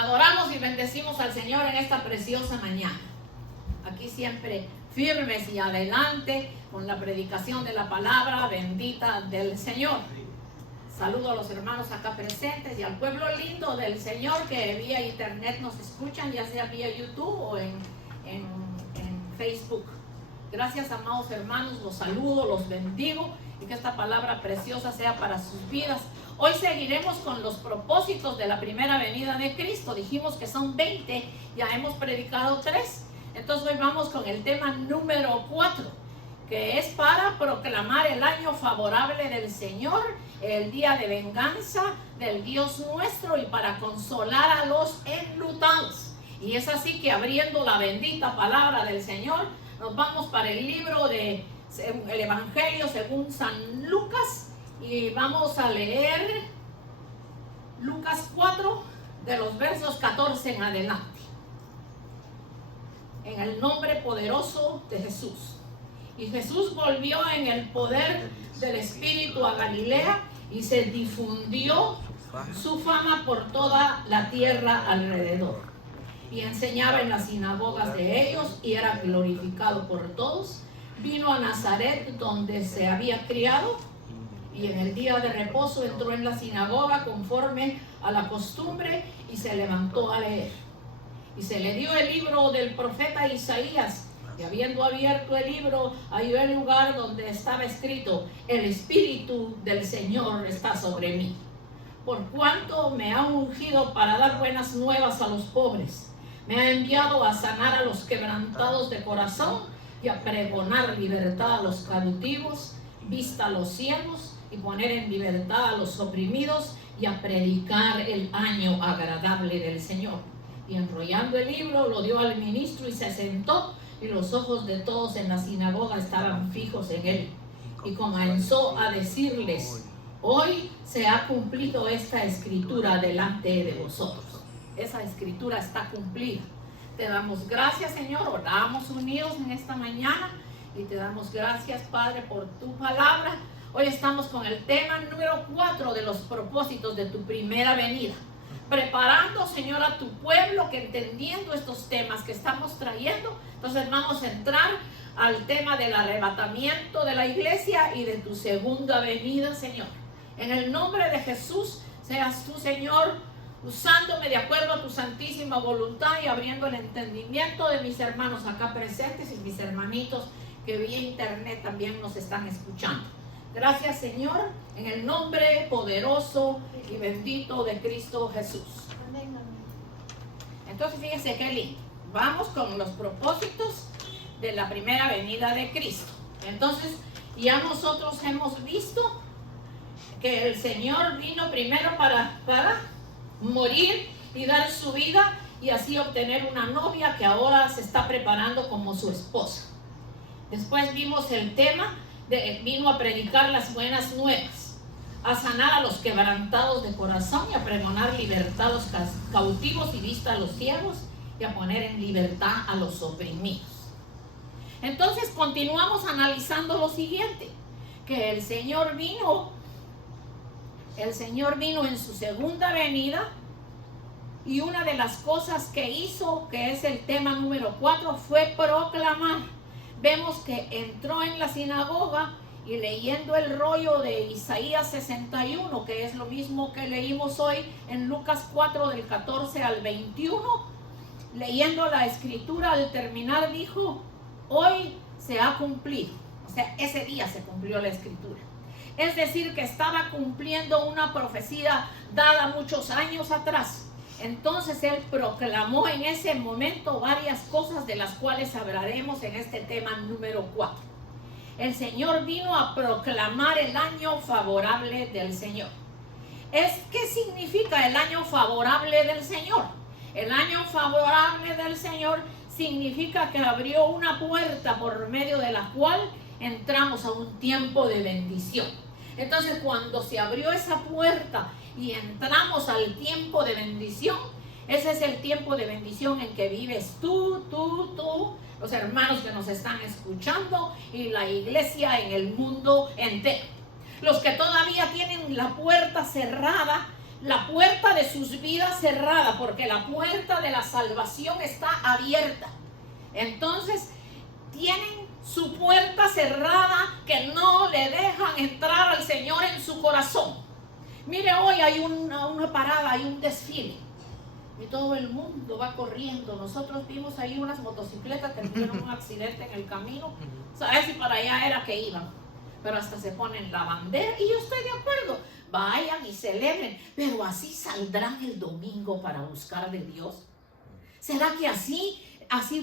Adoramos y bendecimos al Señor en esta preciosa mañana. Aquí siempre firmes y adelante con la predicación de la palabra bendita del Señor. Saludo a los hermanos acá presentes y al pueblo lindo del Señor que vía internet nos escuchan, ya sea vía YouTube o en Facebook. Gracias, amados hermanos, los saludo, los bendigo y que esta palabra preciosa sea para sus vidas. Hoy seguiremos con los propósitos de la primera venida de Cristo. Dijimos que son 20, ya hemos predicado 3. Entonces hoy vamos con el tema número 4, que es para proclamar el año favorable del Señor, el día de venganza del Dios nuestro y para consolar a los enlutados. Y es así que abriendo la bendita palabra del Señor, nos vamos para el libro de el Evangelio según San Lucas y vamos a leer Lucas 4 de los versos 14 en adelante. En el nombre poderoso de Jesús. Y Jesús volvió en el poder del Espíritu a Galilea y se difundió su fama por toda la tierra alrededor. Y enseñaba en las sinagogas de ellos y era glorificado por todos. Vino a Nazaret donde se había criado y en el día de reposo entró en la sinagoga conforme a la costumbre y se levantó a leer. Y se le dio el libro del profeta Isaías, y habiendo abierto el libro, halló el lugar donde estaba escrito: el Espíritu del Señor está sobre mí, por cuanto me ha ungido para dar buenas nuevas a los pobres. Me ha enviado a sanar a los quebrantados de corazón y a pregonar libertad a los cautivos, vista a los ciegos y poner en libertad a los oprimidos y a predicar el año agradable del Señor. Y enrollando el libro lo dio al ministro y se sentó, y los ojos de todos en la sinagoga estaban fijos en él. Y comenzó a decirles: hoy se ha cumplido esta escritura delante de vosotros. Esa escritura está cumplida. Te damos gracias, Señor. Oramos unidos en esta mañana y te damos gracias, Padre, por tu palabra. Hoy estamos con el tema número 4 de los propósitos de tu primera venida. Preparando, Señor, a tu pueblo que entendiendo estos temas que estamos trayendo, entonces vamos a entrar al tema del arrebatamiento de la iglesia y de tu segunda venida, Señor. En el nombre de Jesús, seas tú, Señor, usándome de acuerdo a tu santísima voluntad y abriendo el entendimiento de mis hermanos acá presentes y mis hermanitos que vía internet también nos están escuchando. Gracias, Señor, en el nombre poderoso y bendito de Cristo Jesús. Entonces, fíjense qué lindo. Vamos con los propósitos de la primera venida de Cristo. Entonces, ya nosotros hemos visto que el Señor vino primero para morir y dar su vida y así obtener una novia que ahora se está preparando como su esposa. Después vimos el tema vino a predicar las buenas nuevas, a sanar a los quebrantados de corazón y a pregonar libertad a los cautivos y vista a los ciegos y a poner en libertad a los oprimidos. Entonces continuamos analizando lo siguiente, que el Señor vino en su segunda venida y una de las cosas que hizo, que es el tema número 4, fue proclamar. Vemos que entró en la sinagoga y leyendo el rollo de Isaías 61, que es lo mismo que leímos hoy en Lucas 4 del 14 al 21, leyendo la escritura al terminar dijo: hoy se ha cumplido. O sea, ese día se cumplió la escritura. Es decir, que estaba cumpliendo una profecía dada muchos años atrás. Entonces él proclamó en ese momento varias cosas de las cuales hablaremos en este tema número 4. El Señor vino a proclamar el año favorable del Señor. ¿Qué significa el año favorable del Señor? El año favorable del Señor significa que abrió una puerta por medio de la cual entramos a un tiempo de bendición. Entonces, cuando se abrió esa puerta y entramos al tiempo de bendición, ese es el tiempo de bendición en que vives tú, los hermanos que nos están escuchando y la iglesia en el mundo entero. Los que todavía tienen la puerta cerrada, la puerta de sus vidas cerrada, porque la puerta de la salvación está abierta. Entonces tienen su puerta cerrada, que no le dejan entrar al Señor en su corazón. Mire, hoy hay una parada, hay un desfile y todo el mundo va corriendo. Nosotros vimos ahí unas motocicletas que tuvieron un accidente en el camino. ¿Sabes si para allá era que iban? Pero hasta se ponen la bandera, y yo estoy de acuerdo, vayan y celebren, pero así saldrán el domingo para buscar de Dios. ¿Será que así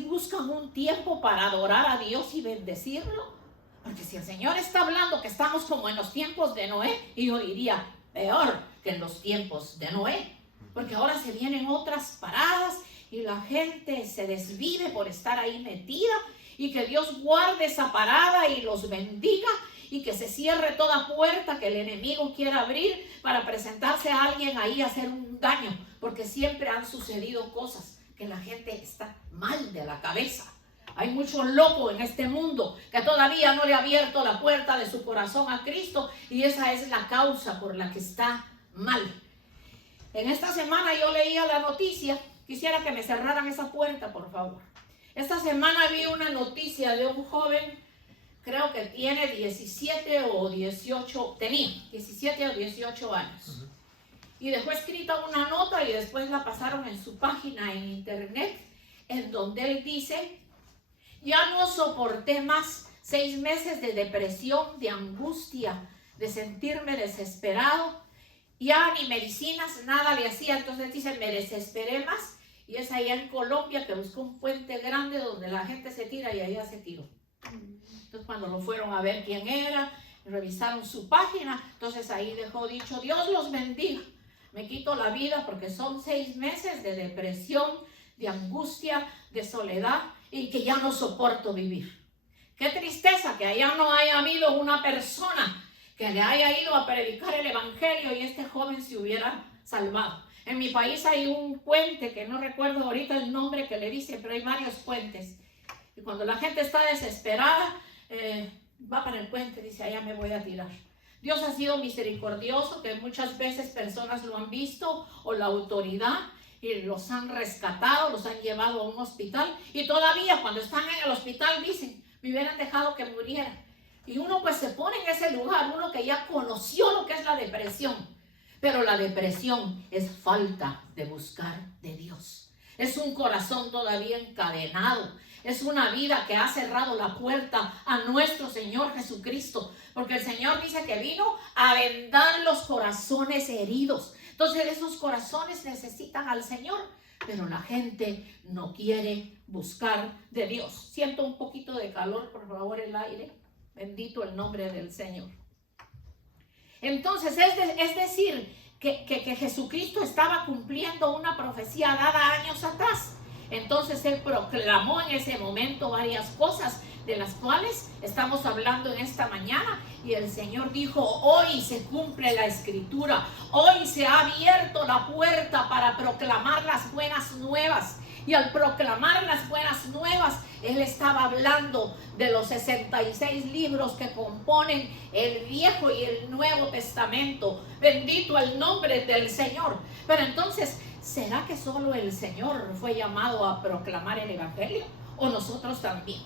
buscan un tiempo para adorar a Dios y bendecirlo? Porque si el Señor está hablando que estamos como en los tiempos de Noé, y yo diría peor que en los tiempos de Noé, porque ahora se vienen otras paradas y la gente se desvive por estar ahí metida, y que Dios guarde esa parada y los bendiga, y que se cierre toda puerta que el enemigo quiera abrir para presentarse a alguien ahí a hacer un daño, porque siempre han sucedido cosas que la gente está mal de la cabeza. Hay mucho loco en este mundo que todavía no le ha abierto la puerta de su corazón a Cristo, y esa es la causa por la que está mal. En esta semana yo leía la noticia, quisiera que me cerraran esa puerta, por favor. Esta semana vi una noticia de un joven, creo que tiene 17 o 18, tenía 17 o 18 años. Y dejó escrita una nota y después la pasaron en su página en internet, en donde él dice: ya no soporté más 6 meses de depresión, de angustia, de sentirme desesperado. Ya ni medicinas, nada le hacía. Entonces dice, me desesperé más. Y es allá en Colombia que buscó un puente grande donde la gente se tira, y allá se tiró. Entonces cuando lo fueron a ver quién era, revisaron su página, entonces ahí dejó dicho: Dios los bendiga, me quito la vida porque son 6 meses de depresión, de angustia, de soledad, y que ya no soporto vivir. Qué tristeza que allá no haya habido una persona que le haya ido a predicar el evangelio y este joven se hubiera salvado. En mi país hay un puente que no recuerdo ahorita el nombre que le dice, pero hay varios puentes. Y cuando la gente está desesperada, va para el puente, dice, allá me voy a tirar. Dios ha sido misericordioso, que muchas veces personas lo han visto, o la autoridad, y los han rescatado, los han llevado a un hospital, y todavía cuando están en el hospital dicen, me hubieran dejado que muriera. Y uno pues se pone en ese lugar, uno que ya conoció lo que es la depresión. Pero la depresión es falta de buscar de Dios. Es un corazón todavía encadenado. Es una vida que ha cerrado la puerta a nuestro Señor Jesucristo. Porque el Señor dice que vino a vendar los corazones heridos. Entonces esos corazones necesitan al Señor. Pero la gente no quiere buscar de Dios. Siento un poquito de calor, por favor, el aire. Bendito el nombre del Señor. Entonces, es decir, que Jesucristo estaba cumpliendo una profecía dada años atrás. Entonces, Él proclamó en ese momento varias cosas de las cuales estamos hablando en esta mañana. Y el Señor dijo, hoy se cumple la Escritura. Hoy se ha abierto la puerta para proclamar las buenas nuevas. Y al proclamar las buenas nuevas, Él estaba hablando de los 66 libros que componen el Viejo y el Nuevo Testamento. Bendito el nombre del Señor. Pero entonces, ¿será que solo el Señor fue llamado a proclamar el Evangelio? ¿O nosotros también?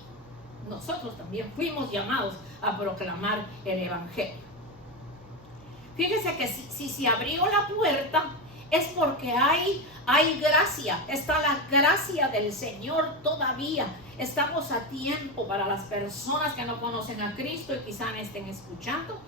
Nosotros también fuimos llamados a proclamar el Evangelio. Fíjese que si se abrió la puerta, es porque hay gracia, está la gracia del Señor todavía. Estamos a tiempo para las personas que no conocen a Cristo y quizá me estén escuchando.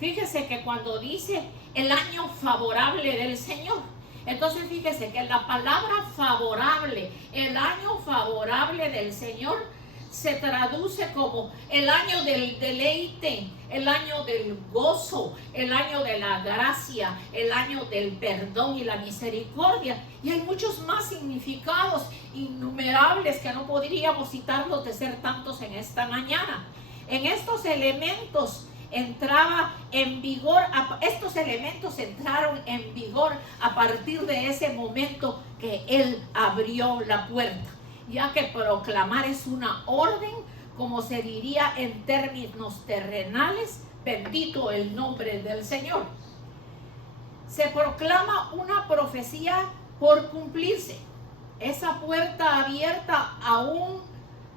Fíjese que cuando dice el año favorable del Señor, entonces fíjese que la palabra favorable, el año favorable del Señor, se traduce como el año del deleite, el año del gozo, el año de la gracia, el año del perdón y la misericordia. Y hay muchos más significados innumerables que no podríamos citarlos de ser tantos en esta mañana. En estos elementos entraba en vigor, estos elementos entraron en vigor a partir de ese momento que Él abrió la puerta. Ya que proclamar es una orden, como se diría en términos terrenales, bendito el nombre del Señor. se proclama una profecía por cumplirse. Esa puerta abierta aún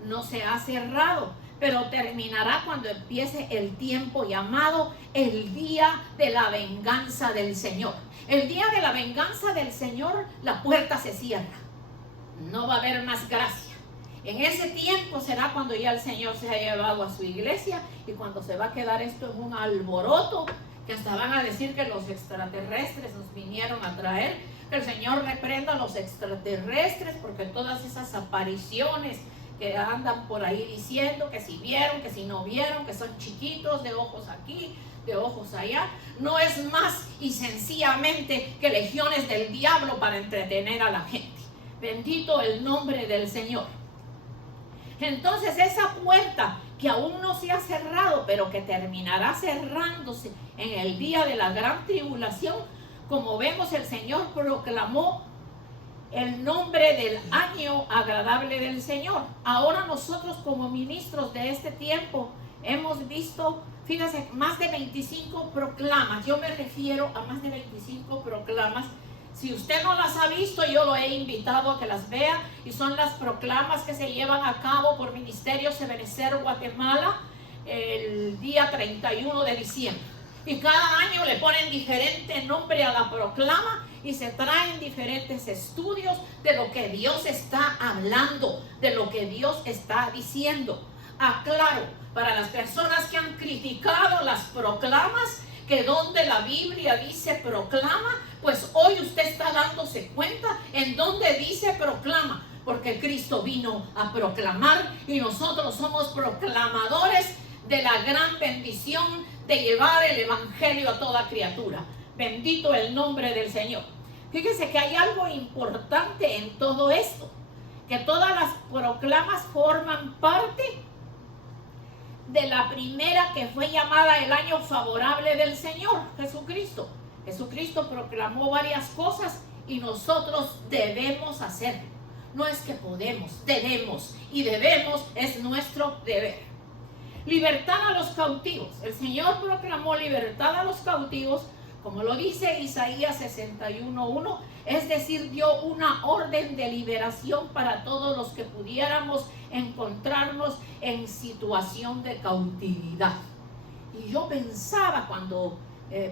no se ha cerrado, pero terminará cuando empiece el tiempo llamado el día de la venganza del Señor. El día de la venganza del Señor, la puerta se cierra. No va a haber más gracia. En ese tiempo será cuando ya el Señor se ha llevado a su iglesia y cuando se va a quedar esto en un alboroto, que hasta van a decir que los extraterrestres nos vinieron a traer. Que el Señor reprenda a los extraterrestres, porque todas esas apariciones que andan por ahí diciendo que si vieron, que si no vieron, que son chiquitos, de ojos aquí, de ojos allá, no es más y sencillamente que legiones del diablo para entretener a la gente. Bendito el nombre del Señor. Entonces esa puerta que aún no se ha cerrado, pero que terminará cerrándose en el día de la gran tribulación, como vemos, el Señor proclamó el nombre del año agradable del Señor. Ahora nosotros como ministros de este tiempo hemos visto, fíjense, más de 25 proclamas. Yo me refiero a más de 25 proclamas. Si usted no las ha visto, yo lo he invitado a que las vea, y son las proclamas que se llevan a cabo por Ministerio Ebenecer Guatemala el día 31 de diciembre. Y cada año le ponen diferente nombre a la proclama y se traen diferentes estudios de lo que Dios está hablando, de lo que Dios está diciendo. Aclaro, para las personas que han criticado las proclamas, que donde la Biblia dice proclama, pues hoy usted está dándose cuenta en donde dice proclama, porque Cristo vino a proclamar y nosotros somos proclamadores de la gran bendición de llevar el evangelio a toda criatura. Bendito el nombre del Señor. Fíjense que hay algo importante en todo esto, que todas las proclamas forman parte de la primera, que fue llamada el año favorable del Señor, Jesucristo. Jesucristo proclamó varias cosas y nosotros debemos hacerlo. No es que podemos, debemos, y debemos es nuestro deber. Libertad a los cautivos. El Señor proclamó libertad a los cautivos, como lo dice Isaías 61:1, es decir, dio una orden de liberación para todos los que pudiéramos encontrarnos en situación de cautividad. Y yo pensaba cuando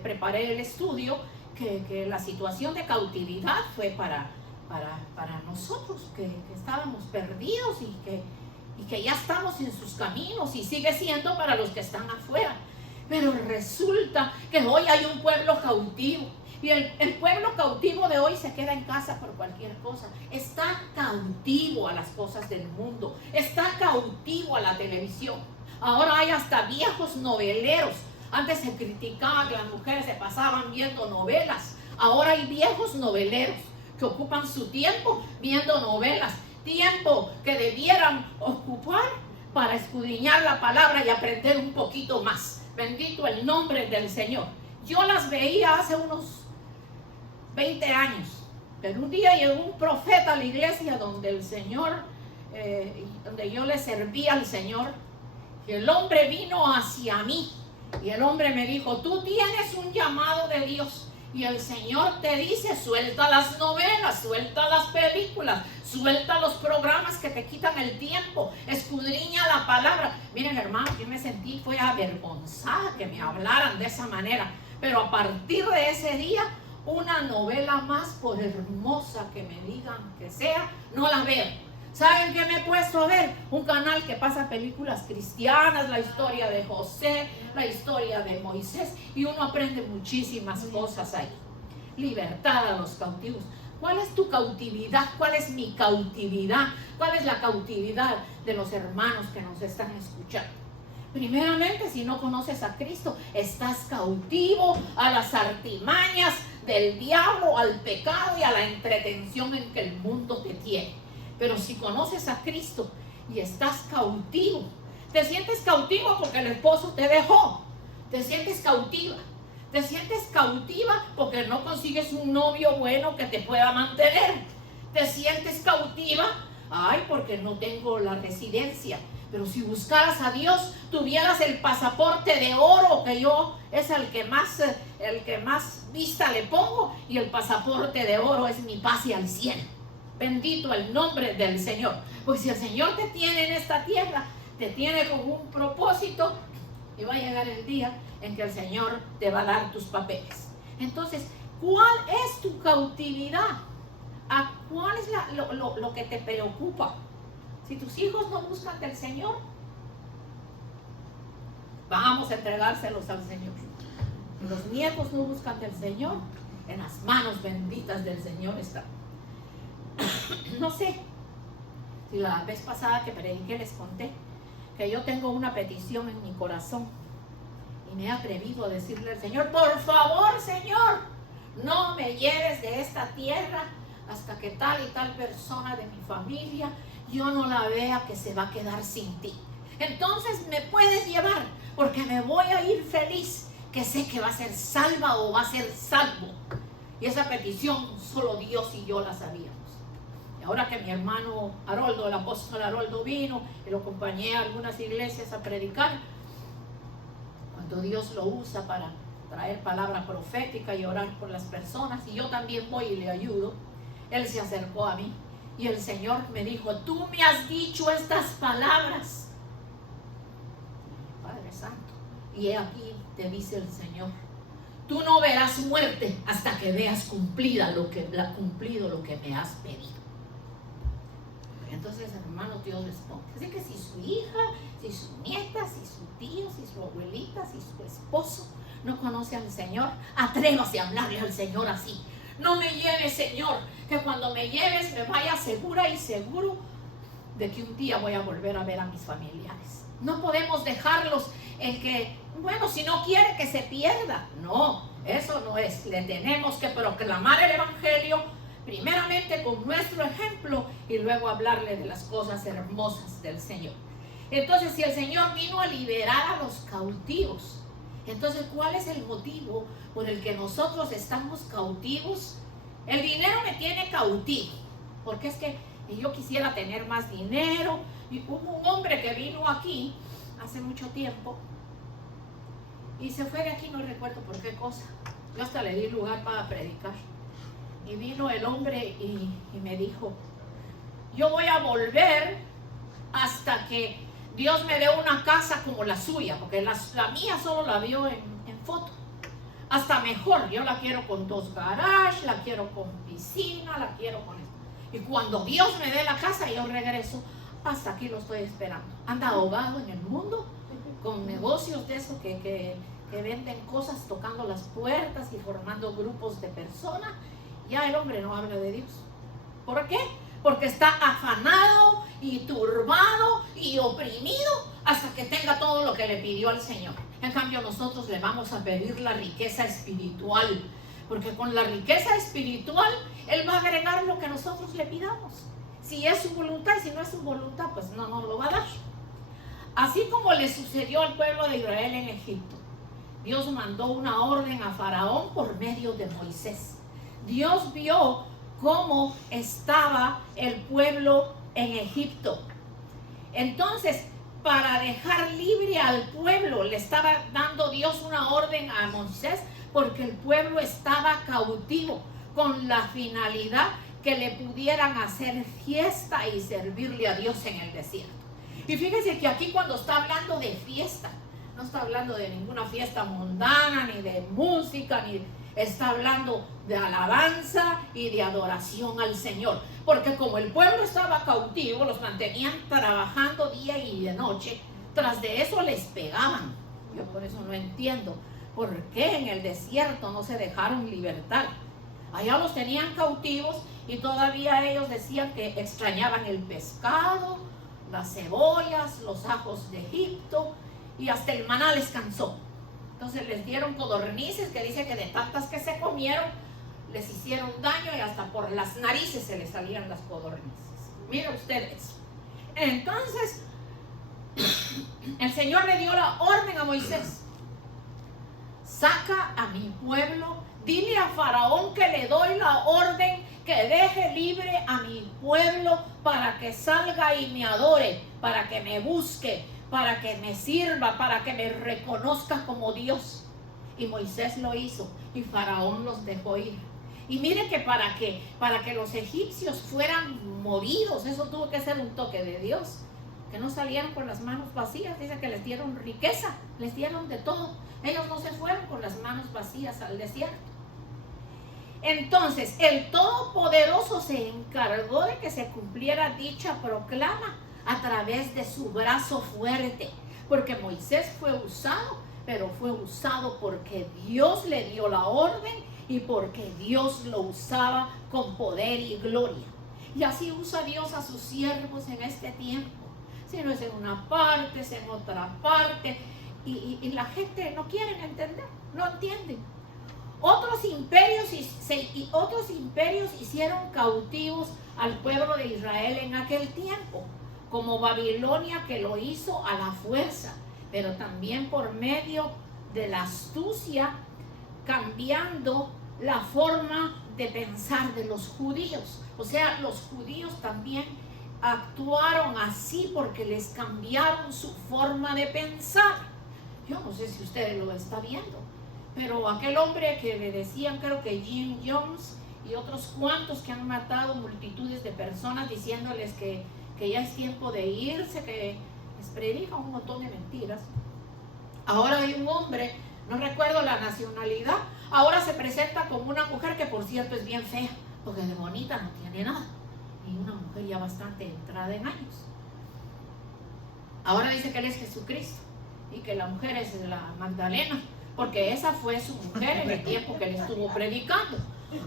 preparé el estudio que la situación de cautividad fue para nosotros que estábamos perdidos y que ya estamos en sus caminos, y sigue siendo para los que están afuera. Pero resulta que hoy hay un pueblo cautivo, y el pueblo cautivo de hoy se queda en casa por cualquier cosa. Está cautivo a las cosas del mundo, está cautivo a la televisión. Ahora hay hasta viejos noveleros. Antes se criticaba que las mujeres se pasaban viendo novelas. Ahora hay viejos noveleros que ocupan su tiempo viendo novelas. Tiempo que debieran ocupar para escudriñar la palabra y aprender un poquito más. Bendito el nombre del Señor. Yo las veía hace unos 20 años, pero un día llegó un profeta a la iglesia donde el Señor, donde yo le servía al Señor, y el hombre vino hacia mí y el hombre me dijo: tú tienes un llamado de Dios. Y el Señor te dice: suelta las novelas, suelta las películas, suelta los programas que te quitan el tiempo, escudriña la palabra. Miren, hermanos, yo me sentí, fue avergonzada que me hablaran de esa manera. Pero a partir de ese día, una novela más, por hermosa que me digan que sea, no la veo. ¿Saben qué me he puesto a ver? Un canal que pasa películas cristianas, la historia de José, la historia de Moisés, y uno aprende muchísimas cosas ahí. Libertad a los cautivos. ¿Cuál es tu cautividad? ¿Cuál es mi cautividad? ¿Cuál es la cautividad de los hermanos que nos están escuchando? Primeramente, si no conoces a Cristo, estás cautivo a las artimañas del diablo, al pecado y a la entretención en que el mundo te tiene. Pero si conoces a Cristo y estás cautivo, te sientes cautivo porque el esposo te dejó, te sientes cautiva, te sientes cautiva porque no consigues un novio bueno que te pueda mantener, te sientes cautiva, ay, porque no tengo la residencia, Pero si buscaras a Dios, tuvieras el pasaporte de oro, que yo es el que más vista le pongo, y el pasaporte de oro es mi paz y al cielo. Bendito el nombre del Señor. Pues si el Señor te tiene en esta tierra, te tiene con un propósito, y va a llegar el día en que el Señor te va a dar tus papeles. Entonces, ¿cuál es tu cautividad? ¿Cuál es lo que te preocupa? Si tus hijos no buscan del Señor, vamos a entregárselos al Señor. Si los nietos no buscan del Señor, en las manos benditas del Señor están. No sé si la vez pasada que prediqué les conté que yo tengo una petición en mi corazón y me he atrevido a decirle al Señor: por favor, Señor, no me lleves de esta tierra hasta que tal y tal persona de mi familia yo no la vea que se va a quedar sin ti. Entonces me puedes llevar, porque me voy a ir feliz, que sé que va a ser salva o va a ser salvo. Y esa petición solo Dios y yo la sabíamos. Y ahora que mi hermano Haroldo, el apóstol Haroldo, vino y lo acompañé a algunas iglesias a predicar, cuando Dios lo usa para traer palabra profética y orar por las personas, y yo también voy y le ayudo, él se acercó a mí y el Señor me dijo: tú me has dicho estas palabras, Padre Santo, y he aquí te dice el Señor: tú no verás muerte hasta que veas cumplido lo que me has pedido. Entonces, hermano, Dios responde. Así que si su hija, si su nieta, si su tío, si su abuelita, si su esposo no conoce al Señor, atrévase a hablarle al Señor así: no me lleves, Señor, que cuando me lleves me vaya segura y seguro de que un día voy a volver a ver a mis familiares. No podemos dejarlos en que, bueno, si no quiere que se pierda. No, eso no es. Le tenemos que proclamar el Evangelio primeramente con nuestro ejemplo y luego hablarle de las cosas hermosas del Señor. Entonces, si el Señor vino a liberar a los cautivos, entonces, ¿cuál es el motivo por el que nosotros estamos cautivos? El dinero me tiene cautivo, porque es que yo quisiera tener más dinero. Y hubo un hombre que vino aquí hace mucho tiempo y se fue de aquí, no recuerdo por qué cosa. Yo hasta le di lugar para predicar. Y vino el hombre y me dijo: yo voy a volver hasta que Dios me dé una casa como la suya, porque la mía solo la vio en foto. Hasta mejor, yo la quiero con 2 garages, la quiero con piscina, la quiero con esto. Y cuando Dios me dé la casa, yo regreso. Hasta aquí lo estoy esperando. Anda ahogado en el mundo, con negocios de eso que venden cosas, tocando las puertas y formando grupos de personas. Ya el hombre no habla de Dios. ¿Por qué? Porque está afanado y turbado y oprimido hasta que tenga todo lo que le pidió al Señor. En cambio, nosotros le vamos a pedir la riqueza espiritual, porque con la riqueza espiritual Él va a agregar lo que nosotros le pidamos. Si es su voluntad, y si no es su voluntad, pues no nos lo va a dar. Así como le sucedió al pueblo de Israel en Egipto, Dios mandó una orden a Faraón por medio de Moisés. Dios vio cómo estaba el pueblo en Egipto. Entonces, para dejar libre al pueblo, le estaba dando Dios una orden a Moisés, porque el pueblo estaba cautivo, con la finalidad que le pudieran hacer fiesta y servirle a Dios en el desierto. Y fíjense que aquí, cuando está hablando de fiesta, no está hablando de ninguna fiesta mundana, ni de música, ni está hablando de alabanza y de adoración al Señor. Porque como el pueblo estaba cautivo, los mantenían trabajando día y de noche. Tras de eso les pegaban. Yo por eso no entiendo por qué en el desierto no se dejaron libertar. Allá los tenían cautivos y todavía ellos decían que extrañaban el pescado, las cebollas, los ajos de Egipto, y hasta el maná les cansó. Entonces les dieron codornices, que dice que de tantas que se comieron les hicieron daño, y hasta por las narices se les salían las codornices. Miren ustedes. Entonces el Señor le dio la orden a Moisés: saca a mi pueblo, dile a Faraón que le doy la orden que deje libre a mi pueblo para que salga y me adore, para que me busque, para que me sirva, para que me reconozca como Dios. Y Moisés lo hizo y Faraón los dejó ir. Y mire que para que los egipcios fueran movidos, eso tuvo que ser un toque de Dios. Que no salieron con las manos vacías. Dice que les dieron riqueza, les dieron de todo. Ellos no se fueron con las manos vacías al desierto. Entonces el Todopoderoso se encargó de que se cumpliera dicha proclama a través de su brazo fuerte, porque Moisés fue usado, pero fue usado porque Dios le dio la orden y porque Dios lo usaba con poder y gloria. Y así usa Dios a sus siervos en este tiempo. Si no es en una parte, es en otra parte, y la gente no quiere entender, no entienden. Otros imperios hicieron cautivos al pueblo de Israel en aquel tiempo, como Babilonia, que lo hizo a la fuerza, pero también por medio de la astucia, cambiando la forma de pensar de los judíos. O sea, los judíos también actuaron así porque les cambiaron su forma de pensar. Yo no sé si ustedes lo están viendo, pero aquel hombre que le decían, creo que Jim Jones y otros cuantos, que han matado multitudes de personas diciéndoles que ya es tiempo de irse, que les predica un montón de mentiras. Ahora hay un hombre, no recuerdo la nacionalidad, ahora se presenta como una mujer que por cierto es bien fea, porque de bonita no tiene nada, y una mujer ya bastante entrada en años. Ahora dice que él es Jesucristo y que la mujer es la Magdalena, porque esa fue su mujer en el tiempo que él estuvo predicando.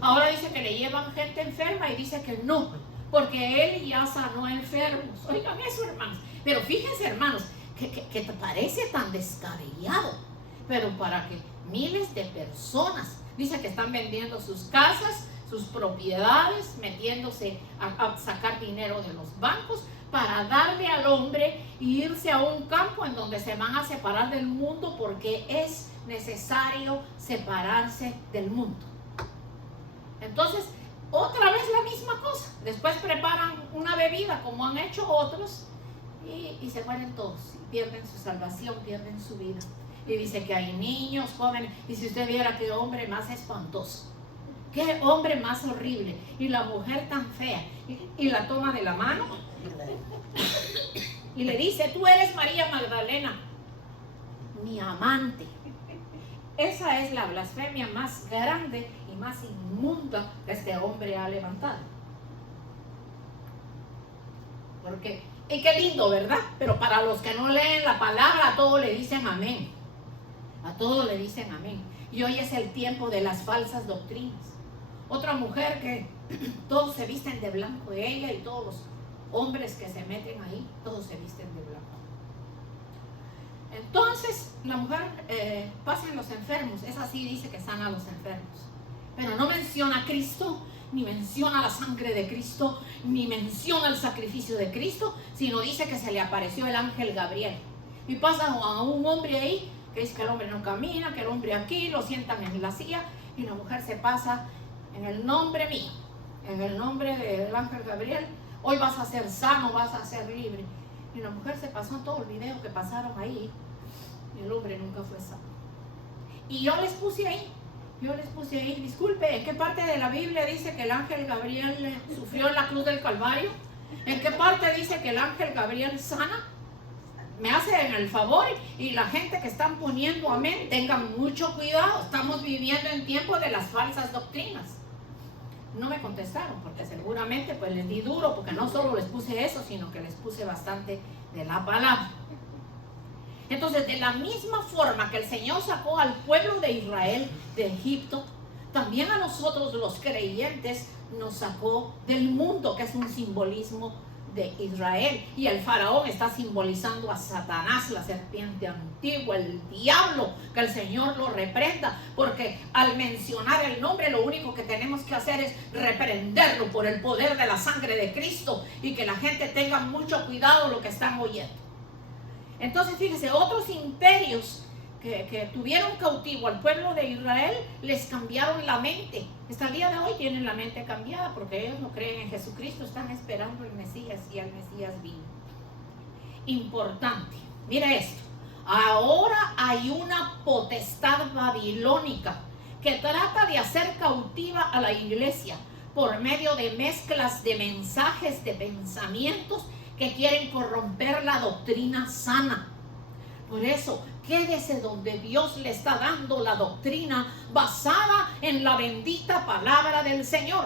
Ahora dice que le llevan gente enferma y dice que no, porque él ya sanó enfermos. Oigan eso, hermanos. Pero fíjense, hermanos, que te parece tan descabellado, pero para que miles de personas, dice que están vendiendo sus casas, sus propiedades, metiéndose a sacar dinero de los bancos para darle al hombre e irse a un campo en donde se van a separar del mundo, porque es necesario separarse del mundo. Entonces, otra vez la misma cosa. Después preparan una bebida como han hecho otros y se mueren todos, y pierden su salvación, pierden su vida. Y dice que hay niños, jóvenes, y si usted viera qué hombre más espantoso, qué hombre más horrible, y la mujer tan fea, y la toma de la mano y le dice: tú eres María Magdalena, mi amante. Esa es la blasfemia más grande y más inmunda que este hombre ha levantado. Porque, y qué lindo, ¿verdad? Pero para los que no leen la palabra, a todos le dicen amén. A todos le dicen amén. Y hoy es el tiempo de las falsas doctrinas. Otra mujer que todos se visten de blanco, ella y todos los hombres que se meten ahí, todos se visten de blanco. Entonces la mujer pasa en los enfermos, es así, dice que sana a los enfermos, pero no menciona a Cristo, ni menciona la sangre de Cristo, ni menciona el sacrificio de Cristo, sino dice que se le apareció el ángel Gabriel. Y pasa a un hombre ahí, que dice que el hombre no camina, que el hombre aquí, lo sientan en la silla, y la mujer se pasa: en el nombre mío, en el nombre del ángel Gabriel, hoy vas a ser sano, vas a ser libre. Y la mujer se pasó todo el video que pasaron ahí, y el hombre nunca fue sano. Y yo les puse ahí, disculpe, ¿en qué parte de la Biblia dice que el ángel Gabriel sufrió en la cruz del Calvario? ¿En qué parte dice que el ángel Gabriel sana? Me hacen el favor, y la gente que están poniendo amén, tengan mucho cuidado, estamos viviendo en tiempos de las falsas doctrinas. No me contestaron, porque seguramente pues les di duro, porque no solo les puse eso, sino que les puse bastante de la palabra. Entonces, de la misma forma que el Señor sacó al pueblo de Israel de Egipto, también a nosotros los creyentes nos sacó del mundo, que es un simbolismo de Israel. Y el faraón está simbolizando a Satanás, la serpiente antigua, el diablo, que el Señor lo reprenda, porque al mencionar el nombre, lo único que tenemos que hacer es reprenderlo por el poder de la sangre de Cristo, y que la gente tenga mucho cuidado lo que están oyendo. Entonces, fíjense, otros imperios que tuvieron cautivo al pueblo de Israel, les cambiaron la mente. Hasta el día de hoy tienen la mente cambiada porque ellos no creen en Jesucristo, están esperando el Mesías y el Mesías vino. Importante, mira esto. Ahora hay una potestad babilónica que trata de hacer cautiva a la iglesia por medio de mezclas de mensajes, de pensamientos que quieren corromper la doctrina sana. Por eso, quédese donde Dios le está dando la doctrina basada en la bendita palabra del Señor.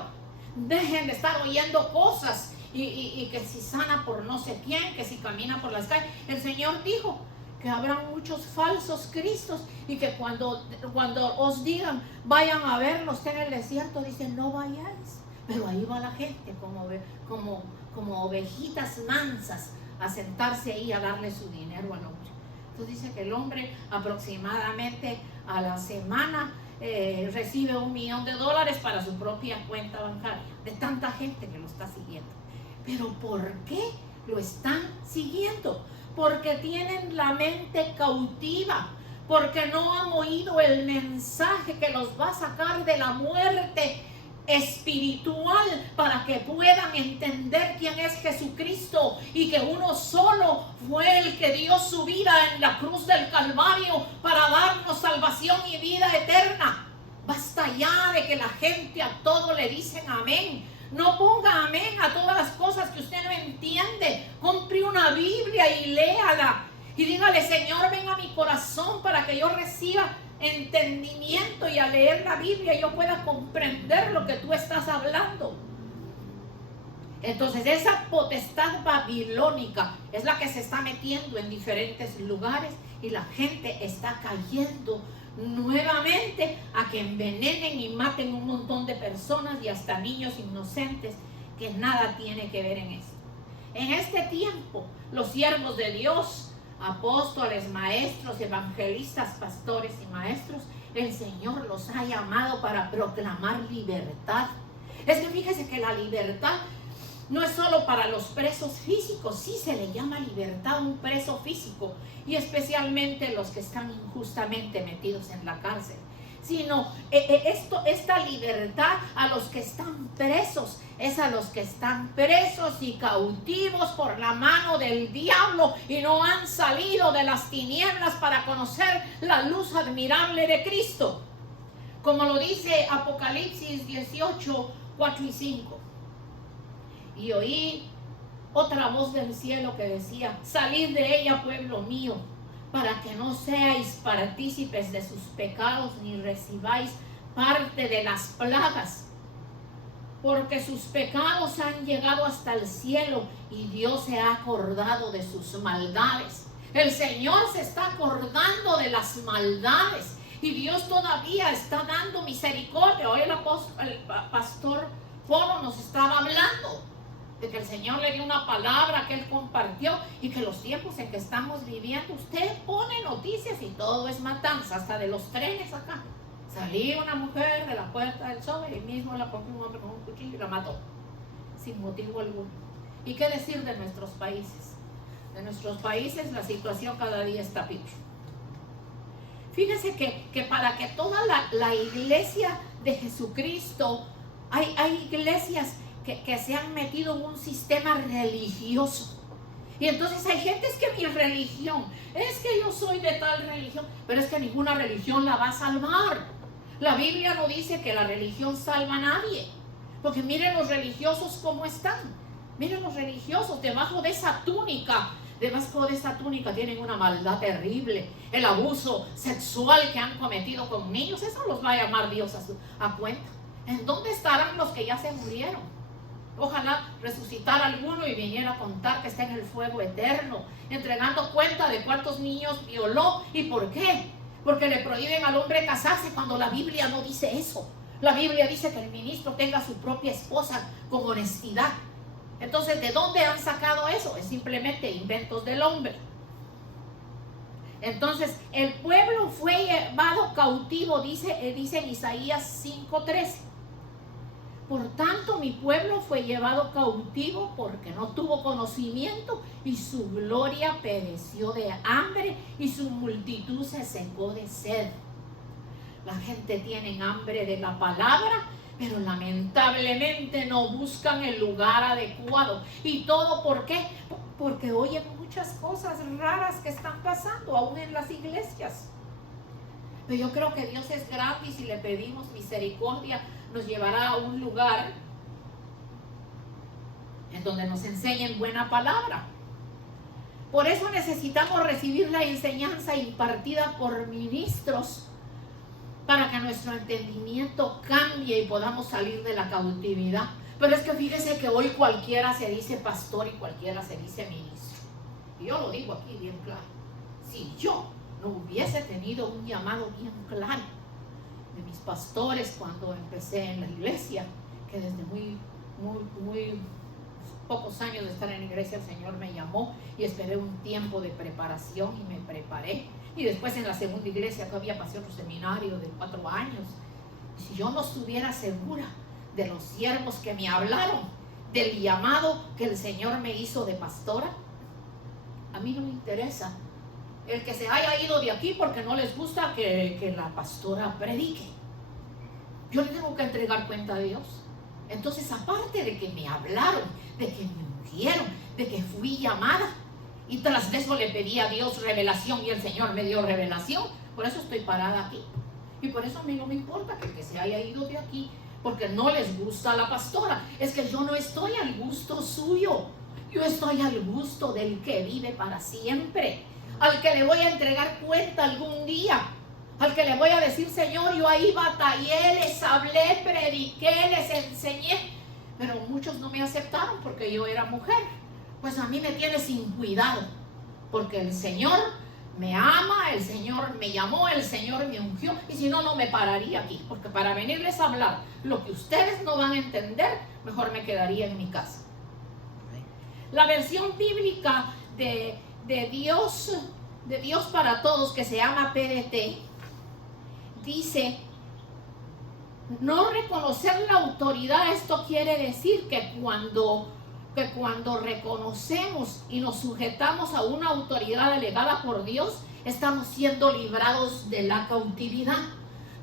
Dejen de estar oyendo cosas y que si sana por no sé quién, que si camina por las calles. El Señor dijo que habrá muchos falsos cristos y que cuando os digan vayan a verlo, usted en el desierto, dicen no vayáis, pero ahí va la gente como ovejitas mansas a sentarse ahí a darle su dinero al hombre. Entonces dice que el hombre aproximadamente a la semana recibe $1 millón para su propia cuenta bancaria, de tanta gente que lo está siguiendo. Pero ¿por qué lo están siguiendo? Porque tienen la mente cautiva, porque no han oído el mensaje que los va a sacar de la muerte espiritual para que puedan entender quién es Jesucristo y que uno solo fue el que dio su vida en la cruz del Calvario para darnos salvación y vida eterna. Basta ya de que la gente a todo le dicen amén. No ponga amén a todas las cosas que usted no entiende. Compre una Biblia y léala y dígale: Señor, ven a mi corazón para que yo reciba entendimiento y al leer la Biblia yo pueda comprender lo que tú estás hablando. Entonces esa potestad babilónica es la que se está metiendo en diferentes lugares y la gente está cayendo nuevamente a que envenenen y maten un montón de personas y hasta niños inocentes que nada tiene que ver en esto. En este tiempo los siervos de Dios, apóstoles, maestros, evangelistas, pastores y maestros, el Señor los ha llamado para proclamar libertad. Es que fíjese que la libertad no es solo para los presos físicos. Sí se le llama libertad a un preso físico, y especialmente los que están injustamente metidos en la cárcel, sino esta libertad a los que están presos, es a los que están presos y cautivos por la mano del diablo y no han salido de las tinieblas para conocer la luz admirable de Cristo, como lo dice Apocalipsis 18, 4 y 5. Y oí otra voz del cielo que decía: salid de ella, pueblo mío, para que no seáis partícipes de sus pecados, ni recibáis parte de las plagas, porque sus pecados han llegado hasta el cielo y Dios se ha acordado de sus maldades. El Señor se está acordando de las maldades y Dios todavía está dando misericordia. Hoy el pastor Polo nos estaba hablando de que el Señor le dio una palabra que él compartió y que los tiempos en que estamos viviendo, usted pone noticias y todo es matanza, hasta de los trenes acá. Salía una mujer de la Puerta del Sol y mismo la cogió un hombre con un cuchillo y la mató, sin motivo alguno. ¿Y qué decir de nuestros países? De nuestros países la situación cada día está peor. Fíjese que para que toda la iglesia de Jesucristo, hay iglesias que se han metido en un sistema religioso. Y entonces hay gente: es que mi religión, es que yo soy de tal religión, pero es que ninguna religión la va a salvar. La Biblia no dice que la religión salva a nadie, porque miren los religiosos cómo están. Miren los religiosos debajo de esa túnica. Debajo de esa túnica tienen una maldad terrible. El abuso sexual que han cometido con niños, eso los va a llamar Dios a cuenta. ¿En dónde estarán los que ya se murieron? Ojalá resucitara alguno y viniera a contar que está en el fuego eterno, entregando cuenta de cuántos niños violó y por qué. Porque le prohíben al hombre casarse cuando la Biblia no dice eso. La Biblia dice que el ministro tenga su propia esposa con honestidad. Entonces, ¿de dónde han sacado eso? Es simplemente inventos del hombre. Entonces, el pueblo fue llevado cautivo, dice en Isaías 5:13. Por tanto, mi pueblo fue llevado cautivo porque no tuvo conocimiento y su gloria pereció de hambre y su multitud se secó de sed. La gente tiene hambre de la palabra, pero lamentablemente no buscan el lugar adecuado. ¿Y todo por qué? Porque oyen muchas cosas raras que están pasando aún en las iglesias. Pero yo creo que Dios es grande y si le pedimos misericordia, nos llevará a un lugar en donde nos enseñen buena palabra. Por eso necesitamos recibir la enseñanza impartida por ministros para que nuestro entendimiento cambie y podamos salir de la cautividad. Pero es que fíjese que hoy cualquiera se dice pastor y cualquiera se dice ministro. Y yo lo digo aquí bien claro. Si yo no hubiese tenido un llamado bien claro de mis pastores cuando empecé en la iglesia, que desde muy pocos años de estar en la iglesia el Señor me llamó y esperé un tiempo de preparación y me preparé. Y después en la segunda iglesia todavía pasé otro seminario de 4 años. Si yo no estuviera segura de los siervos que me hablaron, del llamado que el Señor me hizo de pastora, a mí no me interesa el que se haya ido de aquí porque no les gusta que la pastora predique. Yo le tengo que entregar cuenta a Dios. Entonces, aparte de que me hablaron, de que me ungieron, de que fui llamada, y tras eso le pedí a Dios revelación y el Señor me dio revelación, por eso estoy parada aquí. Y por eso a mí no me importa que se haya ido de aquí porque no les gusta a la pastora. Es que yo no estoy al gusto suyo, yo estoy al gusto del que vive para siempre, al que le voy a entregar cuenta algún día, al que le voy a decir: Señor, yo ahí batallé, les hablé, prediqué, les enseñé, pero muchos no me aceptaron porque yo era mujer. Pues a mí me tiene sin cuidado, porque el Señor me ama, el Señor me llamó, el Señor me ungió, y si no, no me pararía aquí, porque para venirles a hablar lo que ustedes no van a entender, mejor me quedaría en mi casa. La versión bíblica de Dios para Todos, que se llama PDT, dice: no reconocer la autoridad. Esto quiere decir que cuando reconocemos y nos sujetamos a una autoridad delegada por Dios, estamos siendo librados de la cautividad.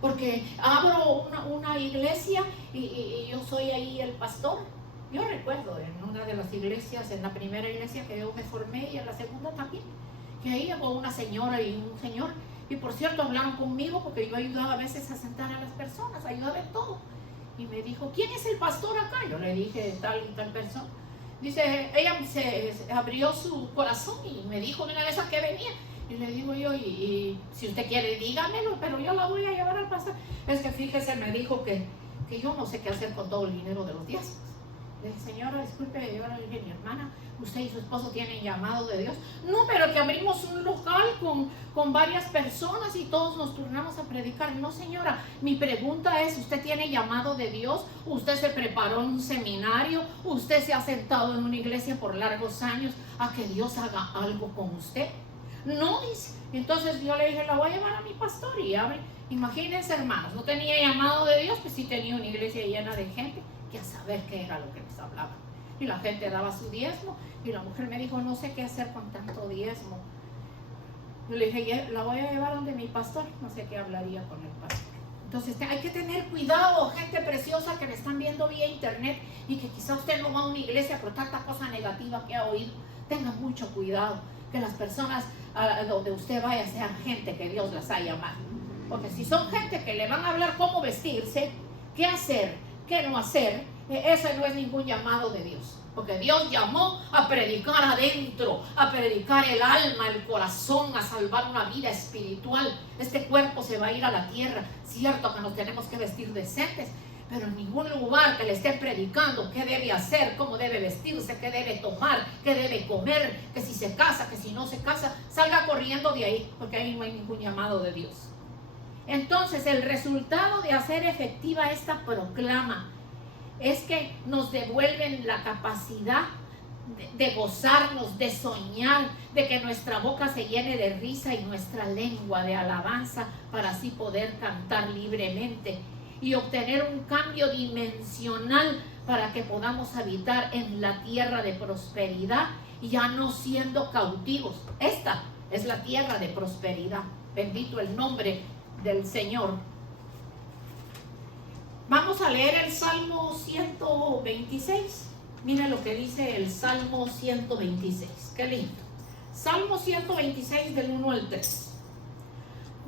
Porque abro una iglesia y yo soy ahí el pastor. Yo recuerdo en una de las iglesias, en la primera iglesia que yo me formé y en la segunda también, que ahí llegó una señora y un señor, y por cierto hablaron conmigo porque yo ayudaba a veces a sentar a las personas, ayudaba en todo. Y me dijo: ¿quién es el pastor acá? Yo le dije: tal y tal persona. Dice, ella se abrió su corazón y me dijo de una vez a qué venía. Y le digo yo: y si usted quiere, dígamelo, pero yo la voy a llevar al pastor. Es que fíjese, me dijo que yo no sé qué hacer con todo el dinero de los diezmos. Le dije: señora, disculpe, yo le dije: mi hermana, usted y su esposo tienen llamado de Dios. No, pero que abrimos un local con varias personas y todos nos turnamos a predicar. No, señora, mi pregunta es: ¿usted tiene llamado de Dios? ¿Usted se preparó en un seminario? ¿Usted se ha sentado en una iglesia por largos años a que Dios haga algo con usted? No, dice. Entonces yo le dije: la voy a llevar a mi pastor y abre. Imagínense, hermanos, no tenía llamado de Dios, pues sí tenía una iglesia llena de gente que a saber qué era lo que les hablaba. Y la gente daba su diezmo y la mujer me dijo: no sé qué hacer con tanto diezmo. Yo le dije: la voy a llevar donde mi pastor. No sé qué hablaría con el pastor. Entonces hay que tener cuidado, gente preciosa que me están viendo vía internet y que quizá usted no va a una iglesia por tanta cosa negativa que ha oído. Tenga mucho cuidado, que las personas a donde usted vaya sean gente que Dios las ha llamado. Porque si son gente que le van a hablar cómo vestirse, qué hacer, qué no hacer, ese no es ningún llamado de Dios. Porque Dios llamó a predicar adentro, a predicar el alma, el corazón, a salvar una vida espiritual. Este cuerpo se va a ir a la tierra. Cierto que nos tenemos que vestir decentes, pero en ningún lugar que le estén predicando qué debe hacer, cómo debe vestirse, qué debe tomar, qué debe comer, que si se casa, que si no se casa, salga corriendo de ahí, porque ahí no hay ningún llamado de Dios. Entonces, el resultado de hacer efectiva esta proclama es que nos devuelven la capacidad de gozarnos, de soñar, de que nuestra boca se llene de risa y nuestra lengua de alabanza, para así poder cantar libremente. y obtener un cambio dimensional para que podamos habitar en la tierra de prosperidad, ya no siendo cautivos. Esta es la tierra de prosperidad. Bendito el nombre del Señor. Vamos a leer el Salmo 126. Miren lo que dice el Salmo 126. Qué lindo. Salmo 126 del 1 al 3.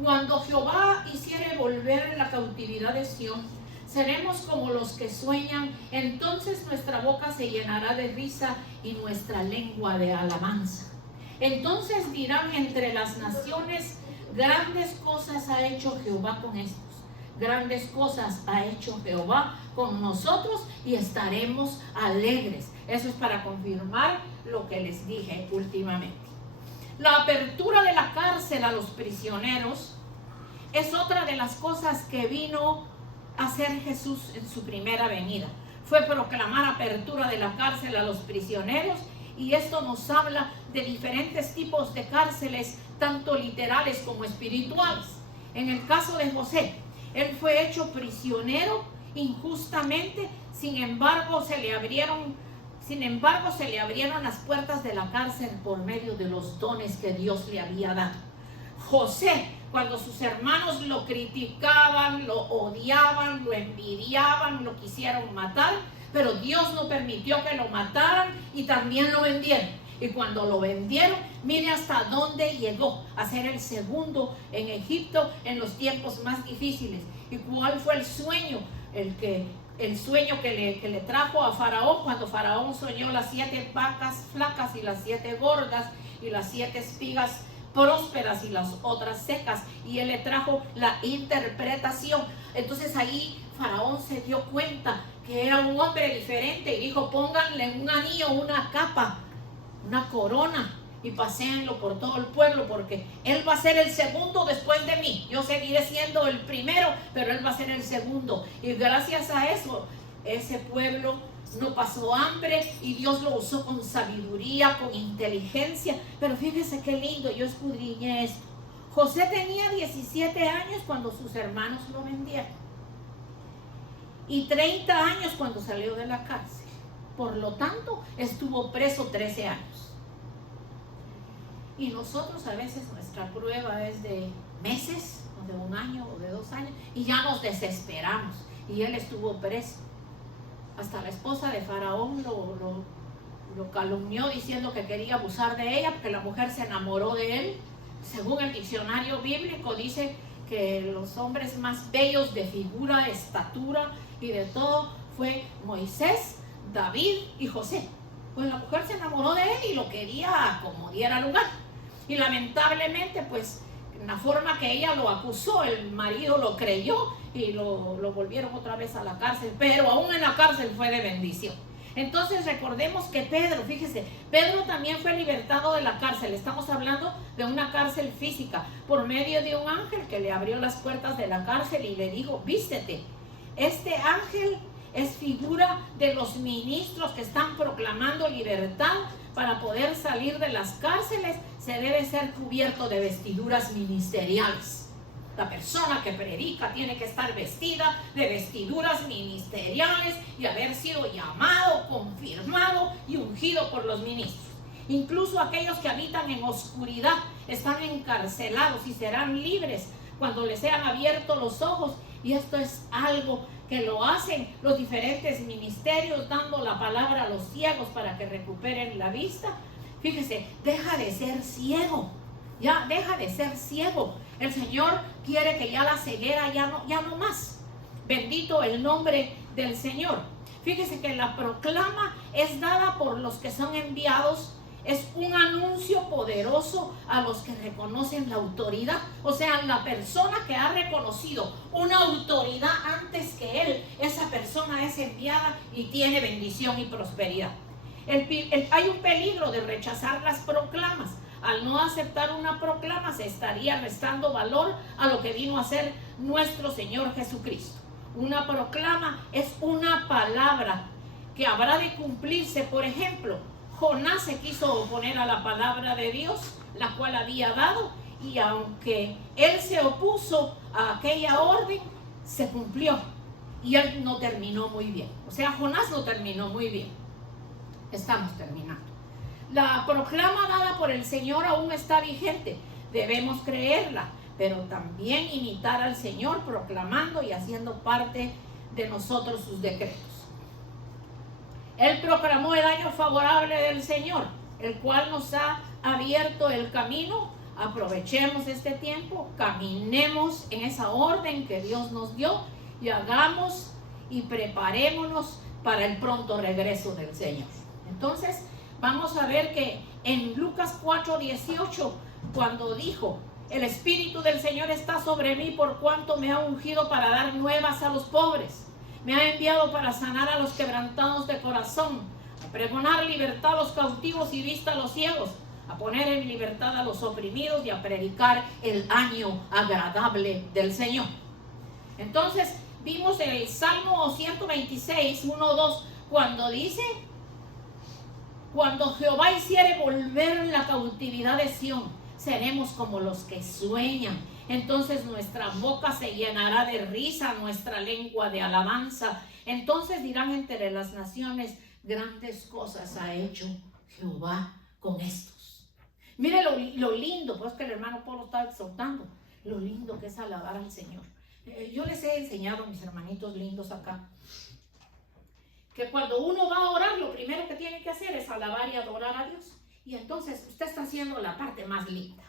Cuando Jehová hiciere volver la cautividad de Sión, seremos como los que sueñan. Entonces nuestra boca se llenará de risa y nuestra lengua de alabanza. Entonces dirán entre las naciones: grandes cosas ha hecho Jehová con estos. Grandes cosas ha hecho Jehová con nosotros y estaremos alegres. Eso es para confirmar lo que les dije últimamente. La apertura de la cárcel a los prisioneros es otra de las cosas que vino a hacer Jesús en su primera venida. Fue proclamar apertura de la cárcel a los prisioneros, y esto nos habla de diferentes tipos de cárceles, tanto literales como espirituales. En el caso de José, él fue hecho prisionero injustamente, sin embargo se le abrieron las puertas de la cárcel por medio de los dones que Dios le había dado. José, cuando sus hermanos lo criticaban, lo odiaban, lo envidiaban, lo quisieron matar, pero Dios no permitió que lo mataran y también lo vendieron. Y cuando lo vendieron, mire hasta dónde llegó, a ser el segundo en Egipto en los tiempos más difíciles. ¿Y cuál fue el sueño? El sueño que le trajo a Faraón, cuando Faraón soñó las 7 vacas flacas y las 7 gordas y las 7 espigas prósperas y las otras secas, y él le trajo la interpretación. Entonces ahí Faraón se dio cuenta que era un hombre diferente y dijo: pónganle un anillo, una capa, una corona, y paséenlo por todo el pueblo, porque él va a ser el segundo después de mí. Yo seguiré siendo el primero, pero él va a ser el segundo. Y gracias a eso, ese pueblo no pasó hambre y Dios lo usó con sabiduría, con inteligencia. Pero fíjese qué lindo, yo escudriñé esto. José tenía 17 años cuando sus hermanos lo vendieron y 30 años cuando salió de la cárcel. Por lo tanto, estuvo preso 13 años. Y nosotros a veces nuestra prueba es de meses, o de 1 año, o de 2 años, y ya nos desesperamos. Y él estuvo preso. Hasta la esposa de Faraón lo calumnió diciendo que quería abusar de ella, porque la mujer se enamoró de él. Según el diccionario bíblico, dice que los hombres más bellos de figura, estatura y de todo fue Moisés, David y José. Pues la mujer se enamoró de él y lo quería como diera lugar. Y lamentablemente, pues, en la forma que ella lo acusó, el marido lo creyó y lo volvieron otra vez a la cárcel. Pero aún en la cárcel fue de bendición. Entonces recordemos que Pedro, fíjese, Pedro también fue libertado de la cárcel. Estamos hablando de una cárcel física, por medio de un ángel que le abrió las puertas de la cárcel y le dijo: vístete. Este ángel es figura de los ministros que están proclamando libertad. Para poder salir de las cárceles se debe ser cubierto de vestiduras ministeriales. La persona que predica tiene que estar vestida de vestiduras ministeriales y haber sido llamado, confirmado y ungido por los ministros. Incluso aquellos que habitan en oscuridad están encarcelados y serán libres cuando les sean abiertos los ojos. Y esto es algo que lo hacen los diferentes ministerios, dando la palabra a los ciegos para que recuperen la vista. Fíjese, deja de ser ciego, ya deja de ser ciego. El Señor quiere que ya la ceguera ya no más. Bendito el nombre del Señor. Fíjese que la proclama es dada por los que son enviados. Es un anuncio poderoso a los que reconocen la autoridad. O sea, la persona que ha reconocido una autoridad antes que él, esa persona es enviada y tiene bendición y prosperidad. Hay un peligro de rechazar las proclamas. Al no aceptar una proclama, se estaría restando valor a lo que vino a ser nuestro Señor Jesucristo. Una proclama es una palabra que habrá de cumplirse. Por ejemplo, Jonás se quiso oponer a la palabra de Dios, la cual había dado, y aunque él se opuso a aquella orden, se cumplió. Y él no terminó muy bien. O sea, Jonás no terminó muy bien. Estamos terminando. La proclama dada por el Señor aún está vigente. Debemos creerla, pero también imitar al Señor proclamando y haciendo parte de nosotros sus decretos. Él proclamó el año favorable del Señor, el cual nos ha abierto el camino. Aprovechemos este tiempo, caminemos en esa orden que Dios nos dio y hagamos y preparémonos para el pronto regreso del Señor. Entonces, vamos a ver que en Lucas 4:18, cuando dijo: el Espíritu del Señor está sobre mí por cuanto me ha ungido para dar nuevas a los pobres. Me ha enviado para sanar a los quebrantados de corazón, a pregonar libertad a los cautivos y vista a los ciegos, a poner en libertad a los oprimidos y a predicar el año agradable del Señor. Entonces, vimos en el Salmo 126, 1-2, cuando dice: cuando Jehová hiciere volver la cautividad de Sión, seremos como los que sueñan. Entonces nuestra boca se llenará de risa, nuestra lengua de alabanza. Entonces dirán entre las naciones: grandes cosas ha hecho Jehová con estos. Mire lo lindo, pues que el hermano Polo está exhortando, lo lindo que es alabar al Señor. Yo les he enseñado a mis hermanitos lindos acá que cuando uno va a orar, lo primero que tiene que hacer es alabar y adorar a Dios. Y entonces usted está haciendo la parte más linda: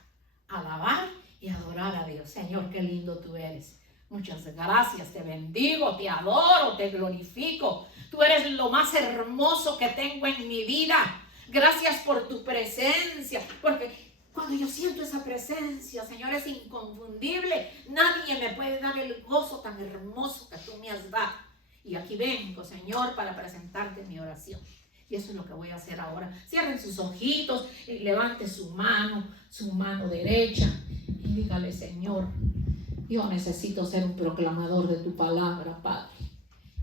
alabar y adorar a Dios. Señor, qué lindo tú eres. Muchas gracias, te bendigo, te adoro, te glorifico. Tú eres lo más hermoso que tengo en mi vida. Gracias por tu presencia, porque cuando yo siento esa presencia, Señor, es inconfundible. Nadie me puede dar el gozo tan hermoso que tú me has dado. Y aquí vengo, Señor, para presentarte mi oración. Y eso es lo que voy a hacer ahora. Cierren sus ojitos y levante su mano derecha. Y dígale: Señor, yo necesito ser un proclamador de tu palabra, Padre.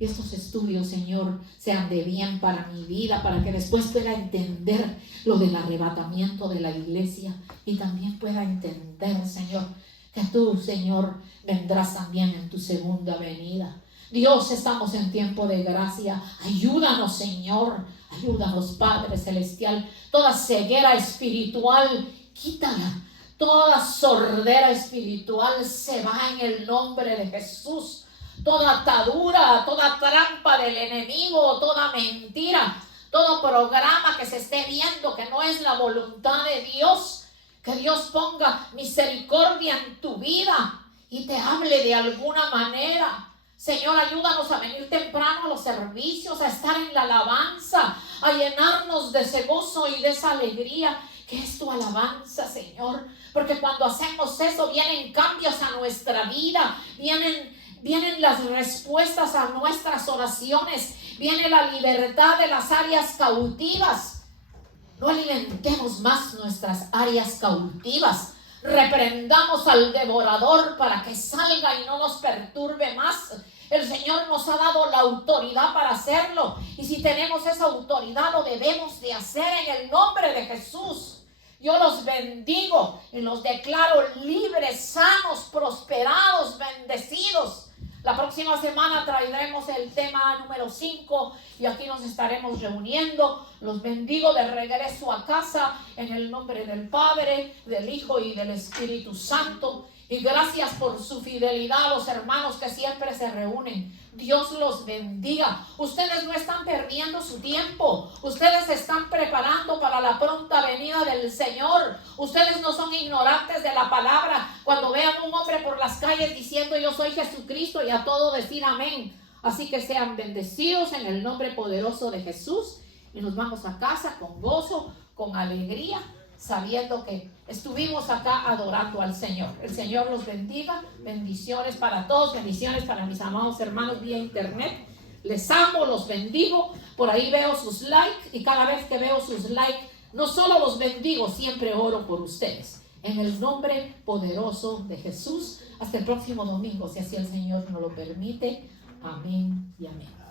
Y estos estudios, Señor, sean de bien para mi vida, para que después pueda entender lo del arrebatamiento de la iglesia. Y también pueda entender, Señor, que tú, Señor, vendrás también en tu segunda venida. Dios, estamos en tiempo de gracia. Ayúdanos, Señor. Ayúdanos, Padre Celestial. Toda ceguera espiritual, quítala. Toda sordera espiritual se va en el nombre de Jesús. Toda atadura, toda trampa del enemigo, toda mentira, todo programa que se esté viendo que no es la voluntad de Dios. Que Dios ponga misericordia en tu vida y te hable de alguna manera. Señor, ayúdanos a venir temprano a los servicios, a estar en la alabanza, a llenarnos de ese gozo y de esa alegría que es tu alabanza, Señor. Porque cuando hacemos eso, vienen cambios a nuestra vida, vienen las respuestas a nuestras oraciones, viene la libertad de las áreas cautivas. No alimentemos más nuestras áreas cautivas. Reprendamos al devorador para que salga y no nos perturbe más. El Señor nos ha dado la autoridad para hacerlo. Y si tenemos esa autoridad, lo debemos de hacer en el nombre de Jesús. Yo los bendigo y los declaro libres, sanos, prosperados, bendecidos. La próxima semana traeremos el tema número 5 y aquí nos estaremos reuniendo. Los bendigo de regreso a casa en el nombre del Padre, del Hijo y del Espíritu Santo. Y gracias por su fidelidad a los hermanos que siempre se reúnen. Dios los bendiga. Ustedes no están perdiendo su tiempo. Ustedes se están preparando para la pronta venida del Señor. Ustedes no son ignorantes de la palabra. Cuando vean un hombre por las calles diciendo: yo soy Jesucristo, y a todo decir amén. Así que sean bendecidos en el nombre poderoso de Jesús. Y nos vamos a casa con gozo, con alegría, sabiendo que estuvimos acá adorando al Señor. El Señor los bendiga. Bendiciones para todos. Bendiciones para mis amados hermanos vía internet. Les amo, los bendigo. Por ahí veo sus likes y cada vez que veo sus likes, no solo los bendigo, siempre oro por ustedes. En el nombre poderoso de Jesús. Hasta el próximo domingo, si así el Señor nos lo permite. Amén y amén.